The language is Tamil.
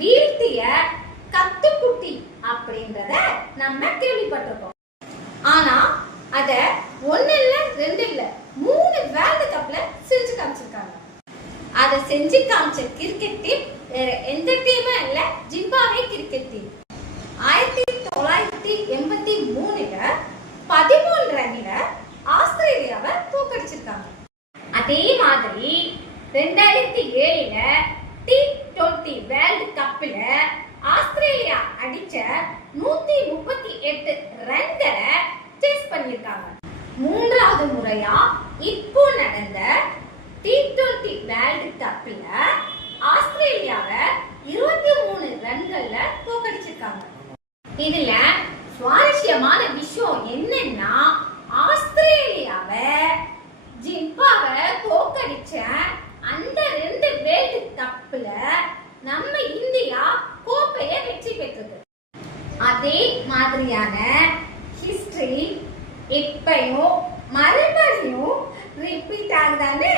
வீழ்த்திய கத்துக்குட்டி அப்படின்றத நம்ம கேள்விப்பட்டிருக்கோம். ஆனா அத 1 இல்ல 2 இல்ல 3 வேர்ல்ட் கப்ல செஞ்சு காமிச்சிருக்காங்க. அத செஞ்சு காமிச்ச கிரிக்கெட் டீம் வேற எந்த டீமும் இல்ல, ஜிம்பாப்வே கிரிக்கெட் டீம். 1983ல 13 ரன்ல ஆஸ்திரேலியாவை தோற்கடிச்சிருக்காங்க. அதே மாதிரி 2007ல T20 வேர்ல்ட் கப்ல ஆஸ்திரேலியா அடிச்ச 138 ரன்களை சேஸ் பண்ணிருக்காங்க. மூன்றாவது முறையா இப்போ நடந்த T20 வேர்ல்ட் கப்ல ஆஸ்திரேலியாவை 23 ரன்கள்ல தோற்கடிச்சிருக்காங்க. இதுல சுவாரஸ்யமான விஷயம் என்னன்னா, ஆஸ்திரேலியாவை ஜிம்பாப்வே தோற்கடிச்ச அந்த 2 வேர்ல்ட் கப்ல நம்ம இந்தியா கோப்பையை வெற்றி பெற்றது. அதே மாதிரியான ஹிஸ்டரி இப்பயும் மறுபடியும் ரிப்பீட் ஆகுதான்னு